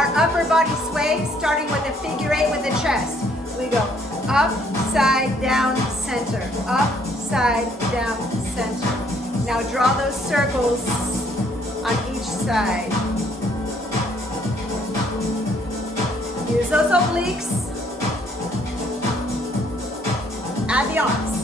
our upper body sway, starting with a figure eight with the chest. We go up, side, down, center. Up, side, down, center. Now draw those circles on each side. Use those obliques. Add the arms.